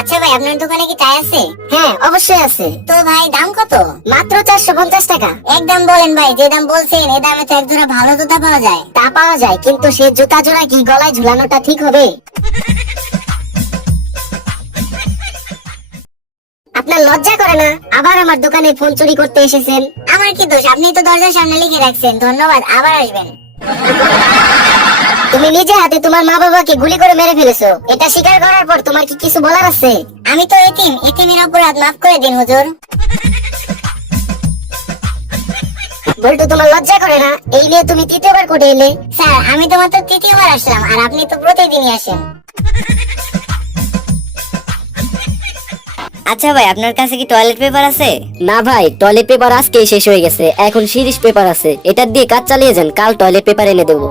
আচ্ছা ভাই, আপনার দোকানে কি টাই আছে? হ্যাঁ অবশ্যই আছে। তো ভাই দাম কত? মাত্র 450 টাকা। একদম বলেন ভাই, যে দাম বলছেন এই দামে তো এক জোড়া ভালো জুতা পাওয়া যায়। তা পাওয়া যায়, কিন্তু সে জুতা জোড়া কি গলায় ঝুলানোটা ঠিক হবে? আপনার লজ্জা করে না? আবার আমার দোকানে ফোন চুরি করতে এসেছেন। আমার কি দোষ? আপনি তো দরজার সামনে লিখে রাখছেন ধন্যবাদ, আবার আসবেন। তুমি নিজে হাতে তোমার মা বাবাকে গুলি করে মেরে ফেলেছো, এটা স্বীকার করার পর তোমার কি কিছু বলার আছে? আমি তো এতিম, এতিমের অপরাধ মাফ করে দিন হুজুর। বল্টু, তোমার লজ্জা করে না? এই নিয়ে তুমি তৃতীয়বার কোর্টে এলে। স্যার আমি তো মাত্র তৃতীয়বার আসলাম, আর আপনি তো প্রতিদিনই আসেন। আচ্ছা ভাই, আপনার কাছে কি টয়লেট পেপার আছে? না ভাই, টয়লেট পেপার আজকেই শেষ হয়ে গেছে, এখন সিরিজ পেপার আছে, এটা দিয়ে কাজ চালিয়ে যান, কাল টয়লেট পেপার এনে দেবো।